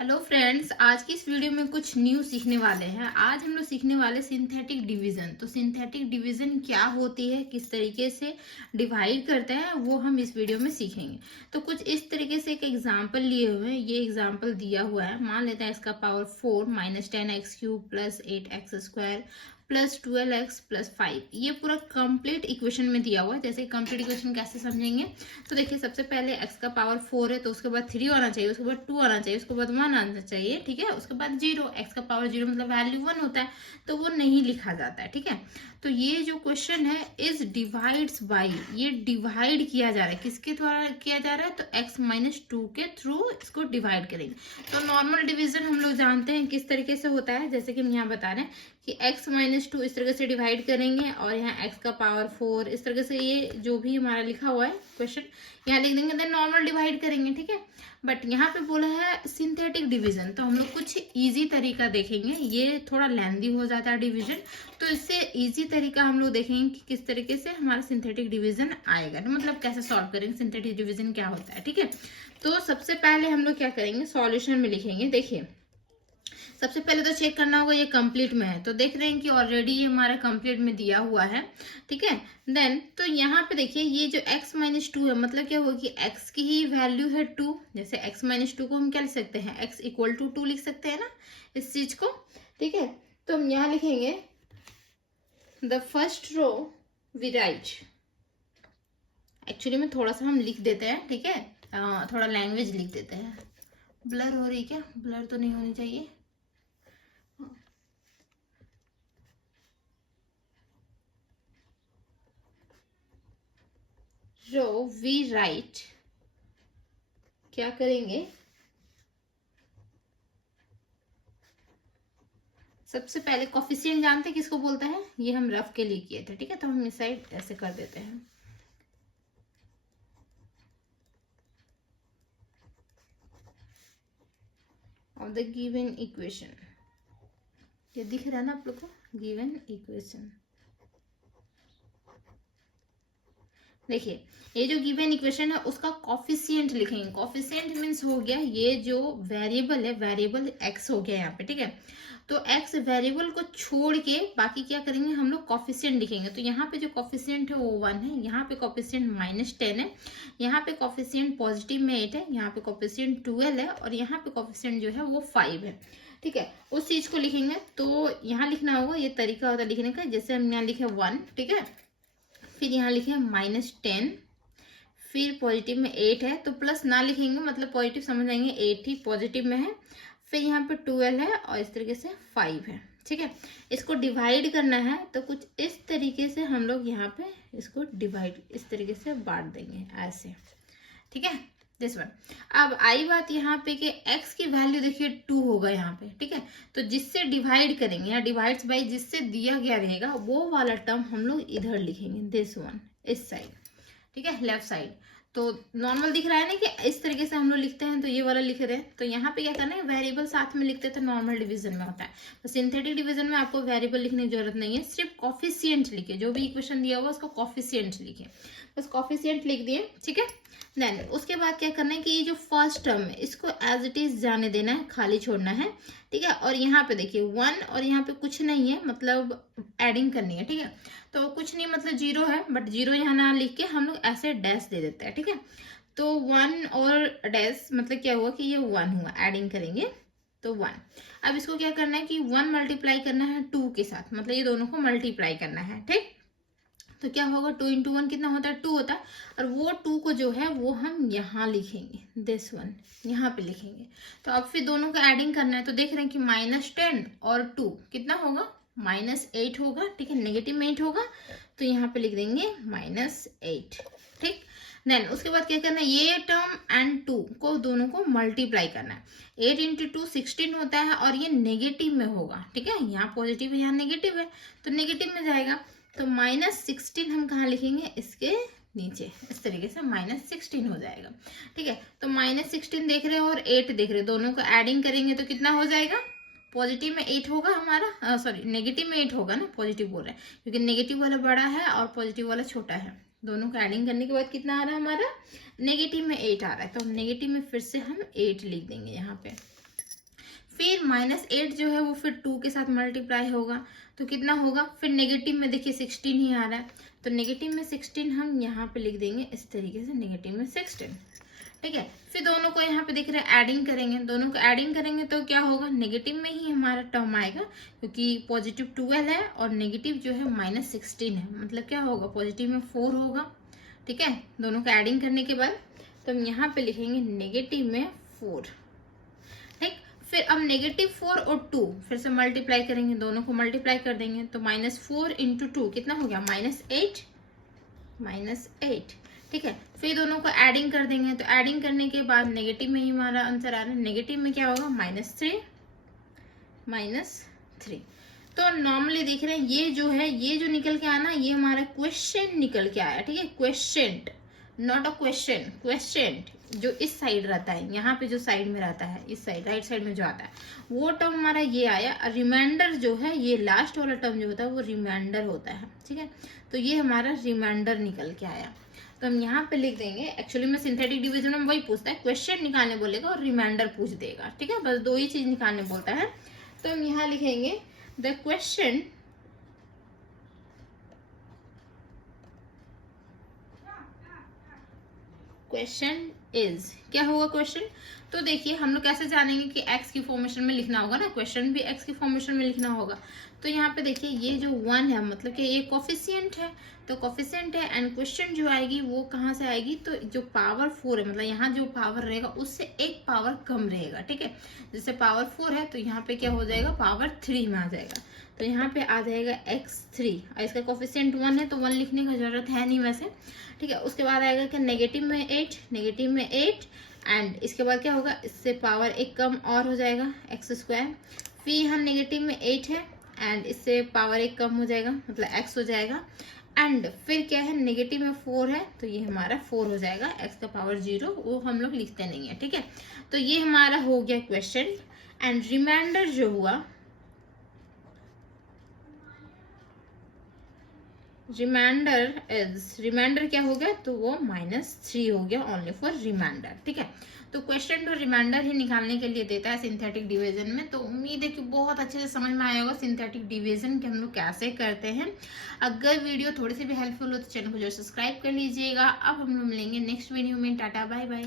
Hello friends, आज की इस वीडियो में कुछ न्यू सीखने वाले हैं। आज हम लोग सीखने वाले सिंथेटिक डिवीजन। तो सिंथेटिक डिवीजन क्या होती है, किस तरीके से डिवाइड करते हैं, वो हम इस वीडियो में सीखेंगे। तो कुछ इस तरीके से एक एग्जांपल लिए हुए हैं। ये एग्जांपल दिया हुआ है, मान लेते हैं इसका power 4 minus 10x³ plus 8x² plus 12x plus 5। ये पूरा कंप्लीट इक्वेशन में दिया हुआ है। जैसे कंप्लीट इक्वेशन कैसे समझेंगे, तो देखिए सबसे पहले x का पावर 4 है तो उसके बाद 3 आना चाहिए, उसके बाद 2 आना चाहिए, उसके बाद 1 आना चाहिए, ठीक है। उसके बाद 0, x का पावर 0 मतलब वैल्यू 1 होता है, तो वो नहीं लिखा जाता है, ठीक है। तो ये जो क्वेश्चन है इज डिवाइड्स बाई, ये डिवाइड किया जा रहा है, किसके द्वारा किया जा रहा है, तो x-2 के थ्रू इसको डिवाइड करेंगे। तो नॉर्मल डिवीजन हम लोग जानते हैं किस तरीके से होता है। जैसे कि हम यहाँ बता रहे हैं कि x-2 इस तरह से डिवाइड करेंगे और यहाँ x का पावर 4 इस तरह से, ये जो भी हमारा लिखा हुआ है क्वेश्चन यहाँ लिख देंगे, देन नॉर्मल डिवाइड करेंगे, ठीक है। बट यहाँ पे बोला है सिंथेटिक डिवीजन, तो हम लोग कुछ इजी तरीका देखेंगे। ये थोड़ा लेंदी हो जाता है डिवीजन, तो इससे इजी तरीका हम लोग देखेंगे कि किस तरीके से हमारा सिंथेटिक डिवीजन आएगा, तो मतलब कैसे सॉल्व करेंगे, सिंथेटिक डिवीजन क्या होता है, ठीक है। तो सबसे पहले हम लोग क्या करेंगे, सॉल्यूशन में लिखेंगे। देखिए सबसे पहले तो चेक करना होगा ये कंप्लीट में है, तो देख रहे हैं कि ऑलरेडी ये हमारा कंप्लीट में दिया हुआ है, ठीक है। देन तो यहाँ पे देखिए ये जो x-2 है, मतलब क्या होगा कि x की ही वैल्यू है 2। जैसे x-2 को हम क्या लिख सकते हैं, x इक्वल टू 2 लिख सकते हैं ना इस चीज को, ठीक है। तो हम यहाँ लिखेंगे the first row we write, actually में थोड़ा सा हम लिख देते हैं, ठीक है, थोड़ा लैंग्वेज लिख देते हैं। ब्लर हो रही क्या, ब्लर तो नहीं होनी चाहिए। रो वी राइट क्या करेंगे, सबसे पहले कोफिशिएंट जानते हैं किसको बोलते हैं, ये हम रफ के लिए किए थे, ठीक है। तो हम इस साइड ऐसे कर देते हैं। ऑफ द गिवन इक्वेशन, ये दिख रहा है ना आप लोग को, गिवन इक्वेशन। देखिए ये जो गिवन इक्वेशन है उसका कॉफिशिएंट लिखेंगे। कॉफिशिएंट मीन्स हो गया ये जो वेरिएबल है, वेरिएबल x हो गया यहाँ पे, ठीक है। तो x वेरिएबल को छोड़ के बाकी क्या करेंगे, हम लोग कॉफिशिएंट लिखेंगे। तो यहाँ पे जो कॉफिशिएंट है वो 1 है, यहाँ पे कॉफिशिएंट -10 है, यहाँ पे कॉफिशिएंट पॉजिटिव में 8 है, यहाँ पे कॉफिशिएंट 12 है और यहाँ पे कॉफिशिएंट जो है वो 5 है, ठीक है। उस चीज को लिखेंगे। तो यहाँ लिखना होगा, ये तरीका होता है लिखने का। जैसे हम यहाँ लिखे 1, ठीक है, फिर यहाँ लिखे -10, फिर पॉजिटिव में 8 है तो प्लस ना लिखेंगे, मतलब पॉजिटिव समझ आएंगे, 8 ही पॉजिटिव में है, फिर यहाँ पे 12 है और इस तरीके से 5 है, ठीक है। इसको डिवाइड करना है तो कुछ इस तरीके से हम लोग यहाँ पे इसको डिवाइड इस तरीके से बांट देंगे ऐसे, ठीक है, दिस वन। अब आई बात यहाँ पे कि x की वैल्यू देखिए 2 होगा यहाँ पे, ठीक है। तो जिससे डिवाइड करेंगे या डिवाइड्स बाई जिससे दिया गया रहेगा वो वाला टर्म हम लोग इधर लिखेंगे, दिस वन, इस साइड, ठीक है, लेफ्ट साइड। तो नॉर्मल दिख रहा है ना कि इस तरीके से हम लोग लिखते हैं, तो ये वाला लिख रहे हैं। तो यहाँ पे क्या करना है, वेरिएबल साथ में लिखते थे, नॉर्मल डिवीजन में होता है। तो सिंथेटिक डिवीजन में आपको वेरिएबल लिखने की जरूरत नहीं है, सिर्फ कॉफिशिएंट लिखे, जो भी इक्वेशन दिया हुआ उसका कॉफिशिएंट लिखे, बस कॉफिशिएंट लिख दिए, ठीक है। देन उसके बाद क्या करना है कि ये जो फर्स्ट टर्म है इसको एज इट इज जाने देना है, खाली छोड़ना है, ठीक है। और यहाँ पे देखिए 1 और यहाँ पे कुछ नहीं है, मतलब एडिंग करनी है, ठीक है। तो कुछ नहीं मतलब 0 है, बट 0 यहाँ ना लिख के हम लोग ऐसे डैश दे देते हैं, ठीक है। तो 1 और डैश मतलब क्या हुआ कि ये 1 हुआ, एडिंग करेंगे तो 1। अब इसको क्या करना है कि 1 मल्टीप्लाई करना है 2 के साथ, मतलब ये दोनों को मल्टीप्लाई करना है, ठीक। तो क्या होगा, 2 × 1 कितना होता है, 2 होता है। और वो 2 को जो है वो हम यहाँ लिखेंगे, दिस वन, यहाँ पे लिखेंगे। तो अब फिर दोनों को एडिंग करना है, तो देख रहे हैं कि -10 और 2 कितना होगा, -8 होगा, ठीक है, नेगेटिव में 8 होगा, तो यहाँ पे लिख देंगे -8, ठीक। देन उसके बाद क्या करना है, ये टर्म एंड 2 को दोनों को मल्टीप्लाई करना है। 8 × 2 16 होता है और ये नेगेटिव में होगा, ठीक है, यहाँ पॉजिटिव है यहाँ नेगेटिव है, तो नेगेटिव में जाएगा। तो -16 हम कहाँ लिखेंगे, इसके नीचे, इस तरीके से -16 हो जाएगा, ठीक है। तो -16 देख रहे हो और 8 देख रहे हो, दोनों को एडिंग करेंगे तो कितना हो जाएगा, पॉजिटिव में 8 होगा हमारा, सॉरी नेगेटिव में 8 होगा ना, पॉजिटिव बोल रहे हैं क्योंकि नेगेटिव वाला बड़ा है और पॉजिटिव वाला छोटा है। दोनों को एडिंग करने के बाद कितना आ रहा है हमारा, नेगेटिव में 8 आ रहा है। तो नेगेटिव में फिर से हम 8 लिख देंगे यहाँ पे, फिर -8 जो है वो फिर 2 के साथ मल्टीप्लाई होगा, तो कितना होगा, फिर नेगेटिव में देखिए 16 ही आ रहा है, तो नेगेटिव में 16 हम यहाँ पे लिख देंगे इस तरीके से, नेगेटिव में 16, ठीक है। फिर दोनों को यहाँ पे देख रहे हैं एडिंग करेंगे, दोनों को एडिंग करेंगे तो क्या होगा, नेगेटिव में ही हमारा टर्म आएगा, क्योंकि पॉजिटिव 12 है और नेगेटिव जो है -16 है, मतलब क्या होगा, पॉजिटिव में 4 होगा, ठीक है। दोनों को एडिंग करने के बाद तो हम यहाँ पे लिखेंगे नेगेटिव में 4, ठीक। फिर अब -4 और 2 फिर से मल्टीप्लाई करेंगे, दोनों को मल्टीप्लाई कर देंगे, तो -4 × 2 कितना हो गया, -8, ठीक है। फिर दोनों को एडिंग कर देंगे, तो एडिंग करने के बाद नेगेटिव में ही हमारा आंसर आ रहा है, नेगेटिव में क्या होगा, -3। तो नॉर्मली देख रहे हैं ये जो है, ये जो निकल के आना, ये हमारा क्वेश्चन निकल के आया, ठीक है, question, not a question, question जो इस साइड रहता है, यहाँ पे जो साइड में रहता है, इस साइड राइट साइड में जो आता है वो टर्म हमारा ये आया। रिमाइंडर जो है, ये लास्ट वाला टर्म जो होता है वो रिमाइंडर होता है, ठीक है। तो ये हमारा रिमाइंडर निकल के आया, तो हम यहाँ पे लिख देंगे, एक्चुअली में सिंथेटिक डिवीजन में वही पूछता है, क्वेश्चन निकालने बोलेगा और रिमाइंडर पूछ देगा, ठीक है, बस 2 ही चीज निकालने बोलता है। तो हम यहाँ लिखेंगे द क्वेश्चन इज, क्या होगा क्वेश्चन, तो देखिए हम लोग कैसे जानेंगे कि एक्स की फॉर्मेशन में लिखना होगा ना, क्वेश्चन भी एक्स की फॉर्मेशन में लिखना होगा। तो यहाँ पे देखिए ये जो 1 है, मतलब कि ये कोफिशिएंट है, तो कोफिशिएंट है एंड क्वेश्चन जो आएगी वो कहाँ से आएगी, तो जो पावर 4 है, मतलब यहाँ जो पावर रहेगा उससे एक पावर कम रहेगा, ठीक है। जैसे पावर 4 है तो यहाँ पे क्या हो जाएगा, पावर 3 में आ जाएगा, तो यहाँ पे आ जाएगा x3, और इसका कोफिशिएंट 1 है तो 1 लिखने का जरूरत है नहीं वैसे, ठीक है। उसके बाद आएगा क्या, नेगेटिव में 8, एंड इसके बाद क्या होगा, इससे पावर एक कम और हो जाएगा, x²। फिर यहाँ नेगेटिव में 8 है एंड इससे पावर एक कम हो जाएगा, मतलब x हो जाएगा, एंड फिर क्या है, नेगेटिव में 4 है तो ये हमारा 4 हो जाएगा, x का पावर 0 वो हम लोग लिखते नहीं है, ठीक है। तो ये हमारा हो गया क्वेश्चन, एंड रिमाइंडर जो हुआ, रिमाइंडर क्या हो गया, तो वो -3 हो गया, ओनली फॉर रिमाइंडर, ठीक है। तो क्वेश्चन तो रिमाइंडर ही निकालने के लिए देता है सिंथेटिक डिवीजन में। तो उम्मीद है कि बहुत अच्छे से समझ में आया होगा सिंथेटिक डिवीजन कि हम लोग कैसे करते हैं। अगर वीडियो थोड़ी सी भी हेल्पफुल हो तो चैनल को जो सब्सक्राइब कर लीजिएगा। अब हम लोग मिलेंगे नेक्स्ट वीडियो में, टाटा बाय बाय।